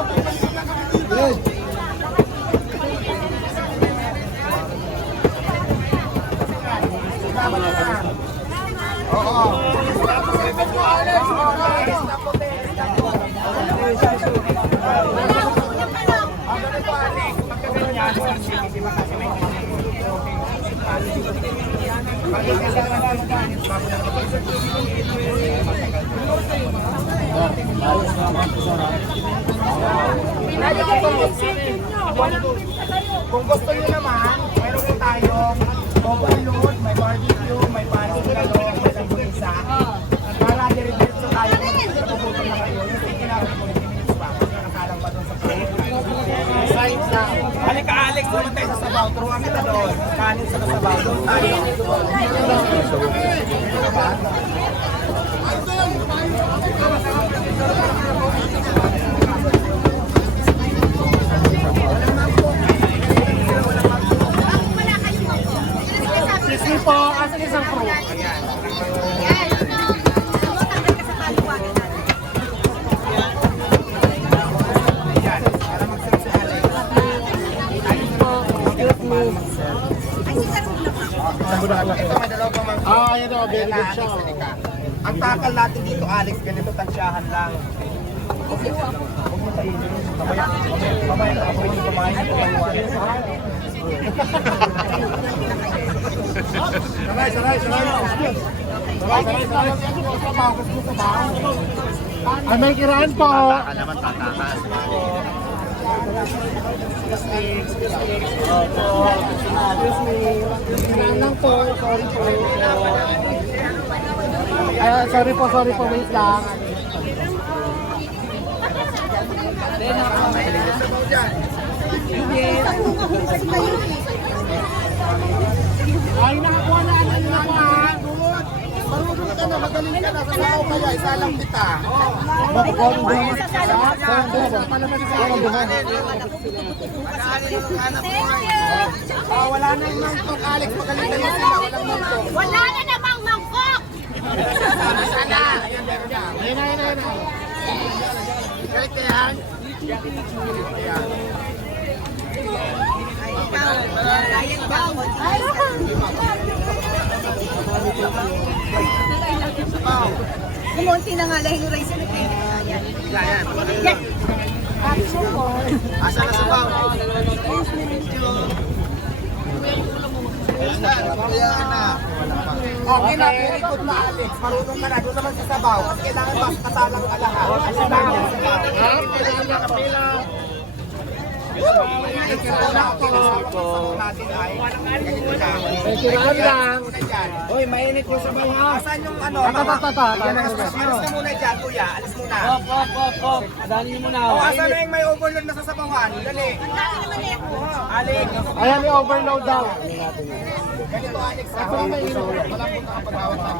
Yung manok. Kung gusto nyo naman, meron po tayong overload, may barbecue, may parang talong, may lambuisa. Para dire-diretso tayo kung pupunta na kayo. Yung sige na, 40 minutes pa. Nakakalang pa doon sa plate. Sides na. Halika Alex, doon tayo sa sabaw. Turuan kita doon. Kanin sa sabaw. Doon tayo. Bakit Ang takal natin dito, Alex, ganito tansyahan lang. Huwag mo. Mamaya, mamaya, mamaya, ako hindi kumain, hindi kumain. Saray, saray, saray. Saray, saray, saray. Ah, may kiraan po. naman, tatakas. Kiraan lang po. Sorry po. Ah, sorry po, sorry po. Wait lang. Ay, nakakuha na. Ano na po ha? Marunong ka na, magaling ka na. Sasabaw kaya, isa lang kita. Baka ko ano ba? Ah, wala na yung mangkok, Alex. Magaling ka na sila. Walang mangkok. Wala na namang mangkok! Sana. Ayan, meron na. Na, na, na. Galit ka yan? Kumunti na nga dahil yung rice na kayo. Yan. Yan, yan. Yan. Asa na sabaw? Kaya na. Okay na, very na Alex. Marunong ka na. Doon naman sa sabaw. Kailangan mas katalang ka lahat. Kailangan sa sabaw. natin ay ganito Uy, mainit yung sabay ha. Asan yung ano? Tata, tata, tata. Yan, alis ka muna dyan, kuya. Alis muna. Op, op, op, op. Dali niyo muna. O, asan na yung may overload na sasabawan? Dali. Alex. Ayan yung overload daw. Ganito, Alex. Ako may Wala po nakapagawad sa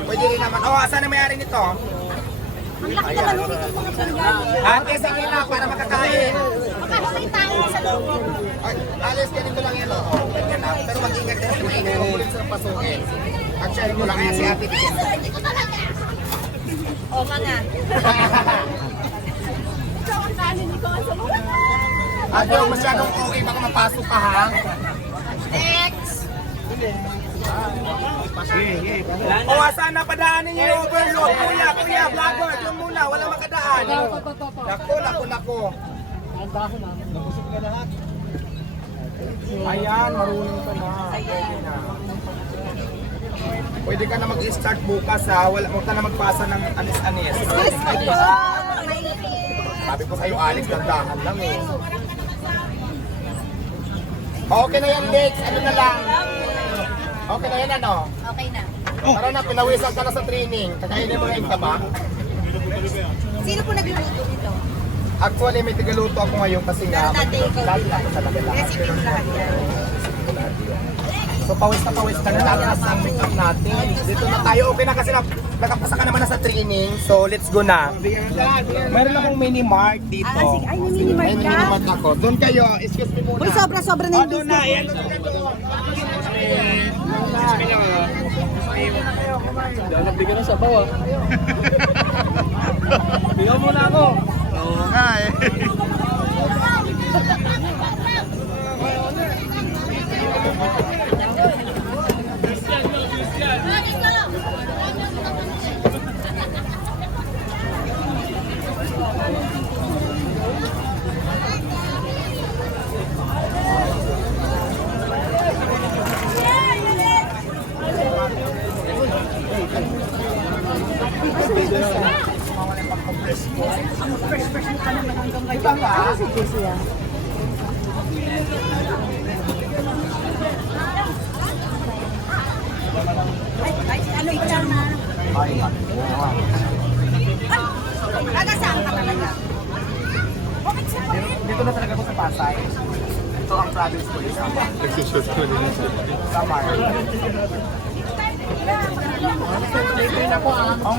Pwede rin naman. O, asan na may-ari nito? Ang laki naman itong mga pinggan. Ate, sige na, para makakain. Makakawin tayo sa loob. Ay, Alex, ganito lang yan. Oh. Ganyan na. Pero mag-ingat din sa mainit. Huwag ulit sa pasukin. At share mo lang kaya si ate. Ito talaga. O, mga. Ikaw ang kanin, ikaw ang sabawan. Ate, huwag masyadong okay. Baka mapasok ka, ha? Next. O, asan na padaanin niyo yung overload? Kuya, kuya, vlogger, yung muna. Wala makadaan. Nako, nako, nako. Ayan, marunong ka na. Pwede na. Pwede ka na mag-start bukas ha. Wala, huwag ka na magpasa ng anis-anis. Sabi ko sa'yo, Alex, dandahan lang eh. Okay na yan, Lex. Ano na lang? Okay na yan, ano? Okay na. Tara na, pinawisan ka na sa training. Kakainin mo ngayon ka ba? Sino po nagluluto dito? Actually, may tigaluto ako ngayon kasi nga, Pero dati ikaw dati din. ako talaga lahat. Recipe mo lahat yan. So, pawis na pawis na lahat sa make-up natin. Dito na tayo. Okay na kasi na, nakapasa ka naman na sa training. So, let's go na. Meron akong mini mart dito. Ah, sige. Ay, may mini May mart mini ka? mart ako. Doon kayo. Excuse me muna. Uy, sobra-sobra na Oh, yung doon na. business. Yan, doon na doon. Ng sabaw ah. Bigyan mo na ako. Oo nga eh. Iba nga. Ay, ay, ano ito na? Ay, Taga saan ka talaga? Dito na talaga ako sa Pasay. Ito ang province ko yung Samar. Nagsushoot ko din sa Samar. Pilitin ako ah. Ang,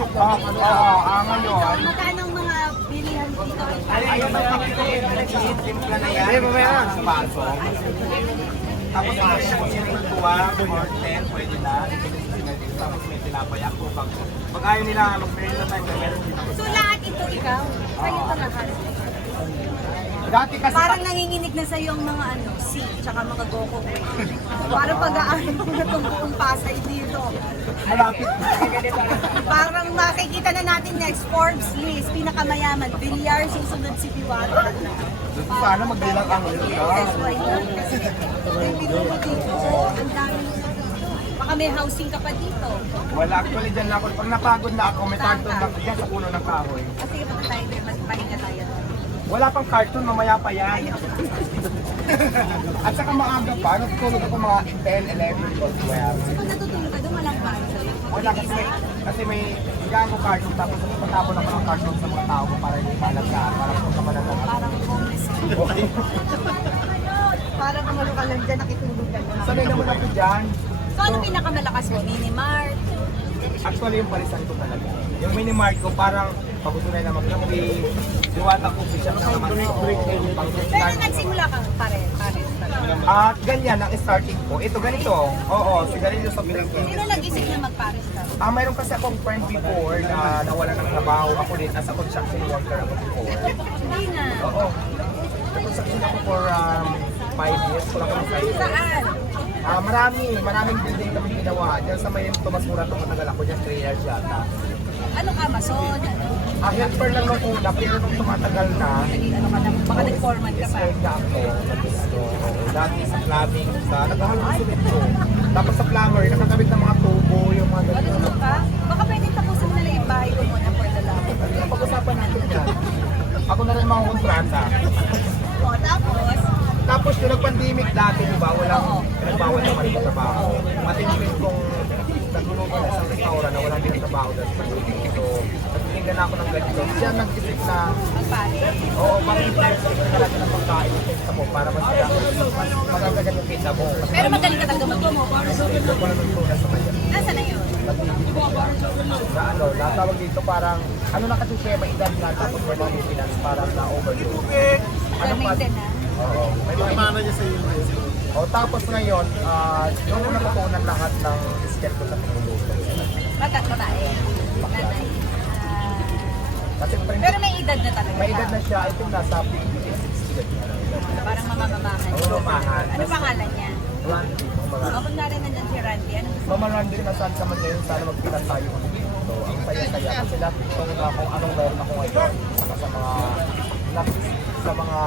Magkano ang mga bilihan dito? ayun ang kapitid na timpla na yan. Sa baso. Tapos ah, yung tuwa, or 10, pwede na. Tapos may tinapay ako. Pag, pag ayaw nila mag-meron na tayo, meron din ako. So lahat ito ikaw? Sa'yo ito lahat? Dati kasi, Parang nanginginig na sa yung mga ano, C, tsaka mga Goku. Parang pag-aaral mo na itong buong Pasay dito. malapit. Parang makikita na natin next Forbes list, pinakamayaman, Villar, susunod si Diwata. Sana magbilang ang yun. Yes, why not? Kasi may pinuno dito, ang dami Baka may housing ka pa dito. Wala, actually dyan na ako. Pag napagod na ako, may cartoon lang dyan sa puno ng kahoy. Kasi punta tayo doon, mas pahinga tayo. Wala pang cartoon, mamaya pa yan. At saka maaga pa, natutulog ako mga 10, 11, 12. So kung natutulog ka doon, walang baso. Wala kasi may, kasi may ko cartoon, tapos patapon ako ng cartoon sa mga tao ko para hindi malagaan, para kung kamalagaan. Parang homeless. Okay. Parang kumalo ka lang dyan, nakitulog ka doon. Sanay naman ako dyan. So ano pinakamalakas mo? Minimart? Actually, yung palisan ko talaga. Yung mini-mart ko, parang pagutunay na mag-kape. Diwata ko, siya na naman. Pero nagsimula ka pare, pare. At ganyan ang starting ko. Ito ganito. Oo, sigarilyo sa Pilipinas. Sino nag-isip na mag-pares ka? Ah, mayroon kasi akong friend before na nawala ng trabaho. Ako din, as a construction worker ako before. Hindi na. Oo. Construction ako for um, five years. Wala ko ng five years. Saan? Ah, marami, maraming building kami ginawa. Diyan sa may Tomas Mura, tumatagal ako dyan, 3 years yata. Ano ka, mason? Ano? Ah, helper lang nung una, pero nung tumatagal na, Ano ka na? Baka nag-foreman ka pa. Ako sa gusto. Dati sa plumbing, sa naghahalong sa cemento. Tapos sa plumber, nakakabit ng mga tubo, yung mga ganito. Marunong ka? Baka pwede tapusin na lang yung bahay ko muna for the love. Pag-usapan natin yan. ako na rin mga kontrata. O, tapos, Tapos yung nag-pandemic dati, di ba, walang Oo. nagbawal naman ng trabaho. Matingin kong nagluluto ng isang restaurant na walang din trabaho dahil sa pandemic. So, nagtitingnan ako ng ganito. Siya nag-isip na, oo, i-flex ko talaga ng pagkain yung kita mo para mas magagagan yung kita mo. Pero magaling ka talaga mag-promo. ito ko na nagtuna sa kanya. Nasa na yun? Na ano, natawag dito parang, ano na kasi siya, may edad na tapos may mga maintenance parang na-overload. Ano pa? Oo. May mga Paano niya sa iyo ngayon? O tapos ngayon, ah doon ko natutunan lahat ng skill ko sa pagluluto. Bata, babae. Nanay. Ah, Kasi pero pero may edad na talaga. may edad na siya, I think nasa 50 Parang mamamamahan. Oo, mamahan. Ano pangalan niya? Randy, mga O, kung narin nandyan si Randy, ano gusto Mama Randy, nasaan ka man ngayon, sana magpilan tayo dito. Ang saya-saya kasi lahat ito na kung anong meron ako ngayon. Saka sa mga, na, sa mga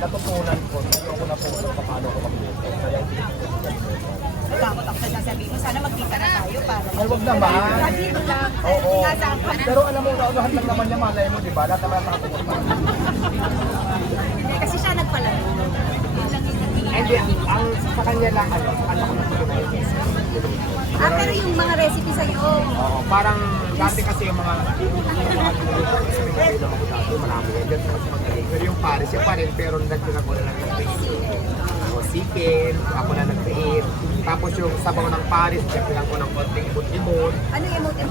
natutunan ko, hindi ako natutunan kung paano ko magluto. Kaya Natakot ako sa sasabihin mo, sana magkita na tayo para. Ay, wag naman. Dito lang. Oo. Pero alam mo, naunahan lang naman niya, malay mo, di ba? Lahat naman nakapunta. Kasi siya nagpalaro. Hindi, ang sa kanya lang, ano, sa kanya ko yung Ah, pero yung mga recipe sa'yo, Oo, parang dati kasi yung mga yung mga dati, marami yan. Dito mas magaling. Pero yung Paris, yung pa rin, pero nagtuna ko na lang ng chicken, ako na nag-create. Tapos yung sabaw ng Paris, check lang ko ng konting ibon-ibon. ano yung emote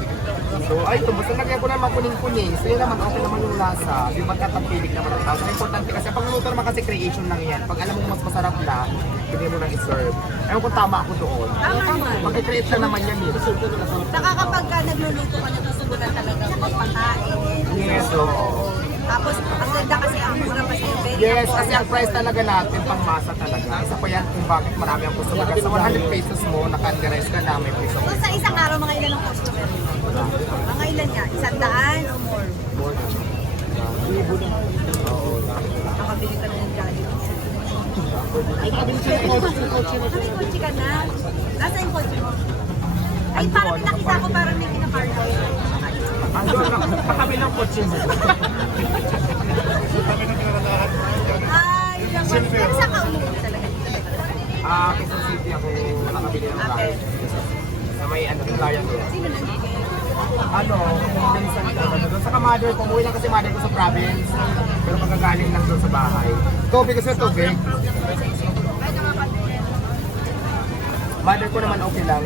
So, ay, tumbos na lagyan ko naman kuning-kuning. So, yun naman, okay naman yung lasa. Yung magkatagpilig naman ang tao. So, importante kasi, pag naluto naman kasi creation lang yan. Pag alam mo mas masarap na, pwede mo nang i-serve. Ewan kung tama ako doon. Tama naman. Mag-create lang naman yan eh. Saka kapag ka nagluluto ka, natusubukan talaga magpakain. Yes, oo. Tapos, ang ganda kasi ang mura pa sa'yo. Very Yes, kasi ang price talaga natin, pang masa talaga. Isa pa yan kung bakit marami ang customer. Sa 100 pesos mo, naka-organize ka na, may piso. So, sa isang araw, mga ilan ang customer? Mga ilan niya? Isang daan o more? More na. Nakabili ka na ng Jollibee. Ay, kabili siya ng kotse. May ka na. Nasa yung kotse mo? Ay, parang pinakita ko parang may pinapark ko. Ang doon lang, pakabi ng kotse mo. Ay, naman. Pero saan ka umuwi talaga? Ah, Quezon City ako nakabili ng bahay. Sa may ano, doon. Sino nandito? Ano, minsan doon sa mother ko, umuwi lang kasi mother ko sa province. Pero magagaling lang doon sa bahay. Tubig kasi tubig. Mother ko naman okay lang.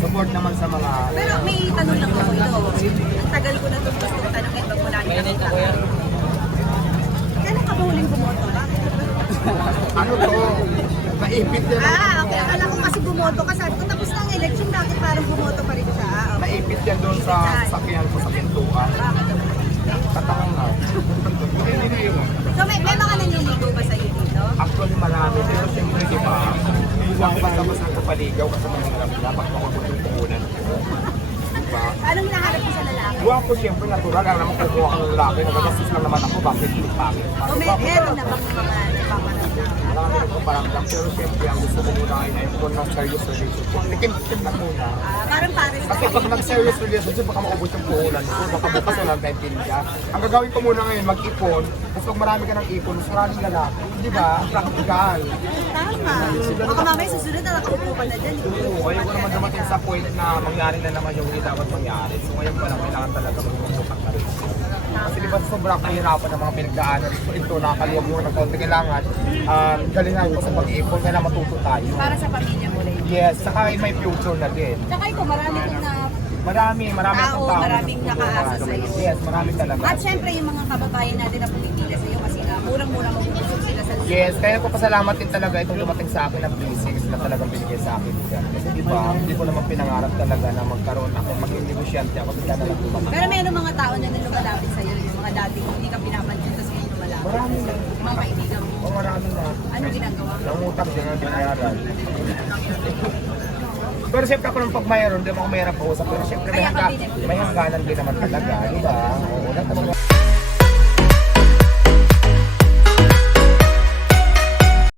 Support naman sa mga Pero may tanong lang ako ito. Ang tagal ko na itong gustong tanongin pag mula rin nakita ko. Kailan ka ba huling bumoto? ano to, naipit yan. Ah, okay. Akala ko kasi bumoto ka. Sabi ko, tapos na ang election, bakit parang bumoto pa rin siya? Ah, okay. Naipit yan doon sa sakyan ko sa pintuan. Bakit naman? Katakang na. So, may, may mga nanliligo ba sa'yo dito? Actually marami, pero siyempre di ba, huwag basta-basta kapaligaw kasi mga alam nila, pag makakutong puhunan ko. Diba? Anong hinahanap mo sa lalaki? Huwag ko siyempre natural, alam mo kukuha kang lalaki, nagagastos lang naman ako, bakit pangit? O may, meron na bang mga nagpaparamdam? Marami rin kong paramdam, pero siyempre ang gusto ko muna ay kung ng serious relationship. Tikim-tikim lang muna. Ah, parang pares Kasi pag nag-serious relationship, baka maubos yung puhunan ko, baka bukas wala tayong pinja. Ang gagawin ko muna ngayon, mag-ipon, tapos pag marami ka ng ipon, mas maraming lalaki. Di ba? Practical. Tama. Baka mamaya susunod na nakaupo ka na dyan. eh. Oo, ayaw ko naman dumating sa point na mangyari na naman yung hindi dapat mangyari. So ngayon pa lang, kailangan talaga na rin. Kasi di ba sobrang kahirapan ng mga pinagdaanan. So ito, nakakaluwag mo ng konti. Kailangan, um, galingan ko sa pag-iipon, kailangan matuto tayo. Para sa pamilya mo rin. Yes, saka may future na din. Tsaka ito, marami kong na... Marami, marami Tao, akong tao. na maraming nakaasa sa'yo. Yes, marami talaga. At syempre yung mga kababayan natin na pumipila sa'yo kasi nga murang-mura sa Yes, kaya ko pasalamat din talaga itong dumating sa akin ng blessings na talagang binigay sa akin. Kasi di ba, hindi ko naman pinangarap talaga na magkaroon ako, maging negosyante ako, bigla na lang dumating. Pero meron mga tao na lumalapit sa'yo, yung mga dating hindi ka pinapansin tapos ngayon lumalapit. Marami na. Mga kaibigan mo. O marami na. Ano ginagawa? Nangutang din ang binayaran. Pero siyempre ako nung pag mayroon, di mo ako mahirap kausap. Pero siyempre may, hangga, may hangganan din naman talaga, di ba? Oo, naman